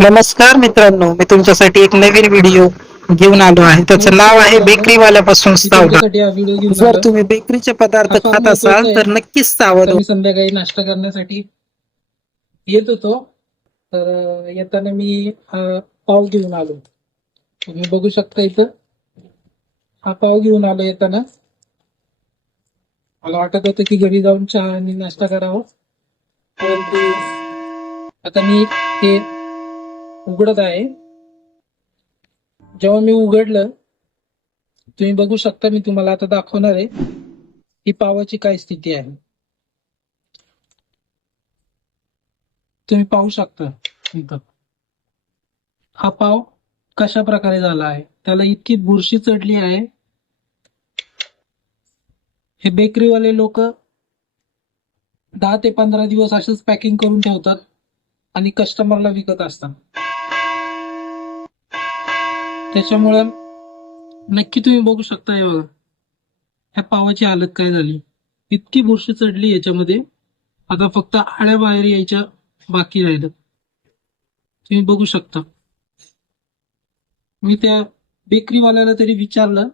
नमस्कार मित्रांनो, मी तुमच्यासाठी एक नवीन व्हिडिओ घेऊन आलो आहे. त्याचं नाव नमस्कार आहे मित्रांनो, बेकरीवाल्यापासून मी सावधान. तुमच्यासाठी हा व्हिडिओ घेऊन जर आलो. तुम्ही बेकरीचे हा पदार्थ फार खात महत्वाचा असाल आहे. तर नक्कीच सावध आता व्हा. मी संध्याकाळी नाश्ता करण्यासाठी येत होतो, तर येताना मी पाव घेऊन आलो. तुम्ही बघू शकता इथं हा पाव घेऊन आलो. येताना मला वाटत होतं की घरी जाऊन चहा आणि नाश्ता करावा, परंतु आता मी हे उघडत आहे. जेव्हा मी उघडलं, तुम्ही बघू शकता, मी तुम्हाला आता दाखवणार आहे ही पावाची काय स्थिती आहे. तुम्ही पाहू शकता इथं हा पाव कशा प्रकारे झाला आहे. त्याला इतकी बुरशी चढली आहे. हे बेकरीवाले लोक 10 ते 15 दिवस असेच पॅकिंग करून ठेवतात आणि कस्टमरला विकत असतात. त्याच्यामुळे नक्की तुम्ही बघू शकता, हे बघा ह्या पावाची हालत काय झाली. इतकी बुरशी चढली याच्यामध्ये. आता फक्त आळ्या बाहेर यायच्या बाकी राहिलं. तुम्ही बघू शकता. मी त्या बेकरीवाल्याला तरी विचारलं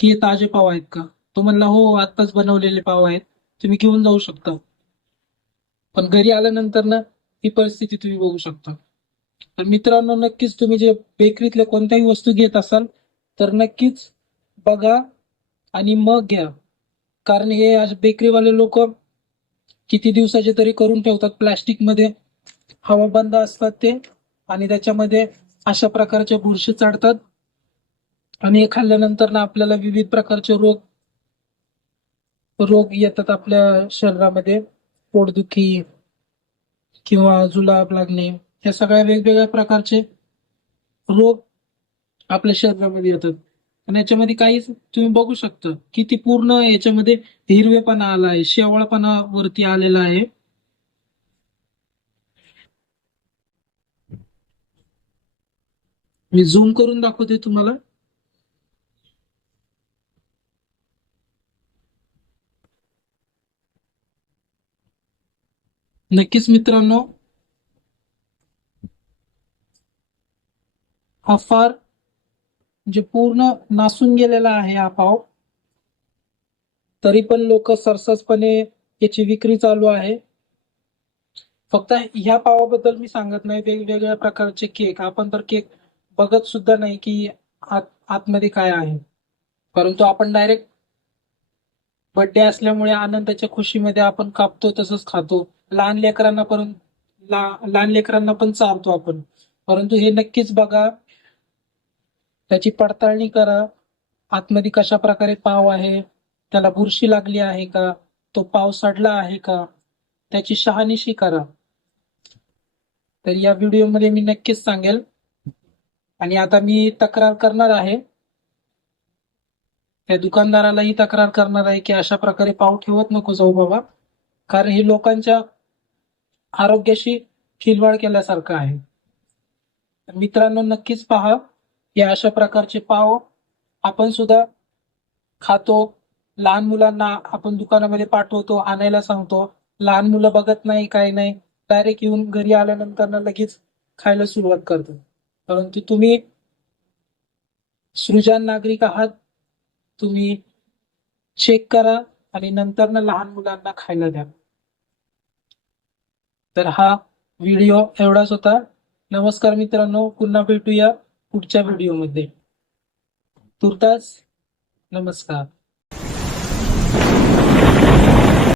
की हे ताजे पाव आहेत का. तो म्हणला हो, आत्ताच बनवलेले पाव आहेत, तुम्ही घेऊन जाऊ शकता. पण घरी आल्यानंतर ना ही परिस्थिती तुम्ही बघू शकता. तर मित्रांनो, नक्कीच तुम्ही जे बेकरीतल्या कोणत्याही वस्तू घेत असाल तर नक्कीच बघा आणि मग घ्या. कारण हे बेकरीवाले लोक किती दिवसाचे तरी करून ठेवतात प्लॅस्टिक मध्ये, हवा बंद असतात ते, आणि त्याच्यामध्ये अशा प्रकारच्या बुरशी चढतात आणि हे खाल्ल्यानंतर ना आपल्याला विविध प्रकारचे रोग रोग येतात आपल्या शरीरामध्ये. पोटदुखी किंवा जुलाब लागणे, या सगळ्या वेगवेगळ्या प्रकारचे रोग आपल्या शरीरामध्ये येतात. आणि याच्यामध्ये काहीच तुम्ही बघू शकता की ती पूर्ण याच्यामध्ये हिरवेपणा आला आहे, शेवळपणा वरती आलेला आहे. मी झूम करून दाखवते तुम्हाला. नक्कीच मित्रांनो, हा फार म्हणजे पूर्ण नासून गेलेला आहे हा पाव. तरी पण लोक सरसचपणे याची विक्री चालू आहे. फक्त ह्या पावाबद्दल मी सांगत नाही, वेगवेगळ्या प्रकारचे केक, आपण तर केक बघत सुद्धा नाही की आतमध्ये काय आहे. परंतु आपण डायरेक्ट बर्थडे असल्यामुळे आनंदाच्या खुशीमध्ये आपण कापतो, तसंच खातो. लहान लेकरांना पण लहान लेकरांना पण चारतो आपण. परंतु हे नक्कीच बघा, त्याची पडताळणी करा. आतमध्ये कशा प्रकारे पाव आहे, त्याला बुरशी लागली आहे का, तो पाव सडला आहे का, त्याची शहानिशी करा. तर या व्हिडिओमध्ये मी नक्कीच सांगेल. आणि आता मी तक्रार करणार आहे, त्या दुकानदारालाही तक्रार करणार आहे की अशा प्रकारे पाव ठेवत नको जाऊ बाबा. कारण हे लोकांच्या आरोग्याशी खिलवाड केल्यासारखं आहे. मित्रांनो, नक्कीच पहा, या अशा प्रकारचे पाव आपण सुद्धा खातो. लहान मुलांना आपण दुकानामध्ये पाठवतो, आणायला सांगतो. लहान मुलं बघत नाही, काही नाही, डायरेक्ट येऊन घरी आल्यानंतर लगेच खायला सुरुवात करतात. परंतु तुम्ही सृजन नागरिक आहात, तुम्ही चेक करा आणि नंतर लहान मुलांना खायला द्या. तर हा व्हिडिओ एवढाच होता. नमस्कार मित्रांनो, पुन्हा भेटूया पुढच्या व्हिडिओमध्ये. तुर्तास नमस्कार.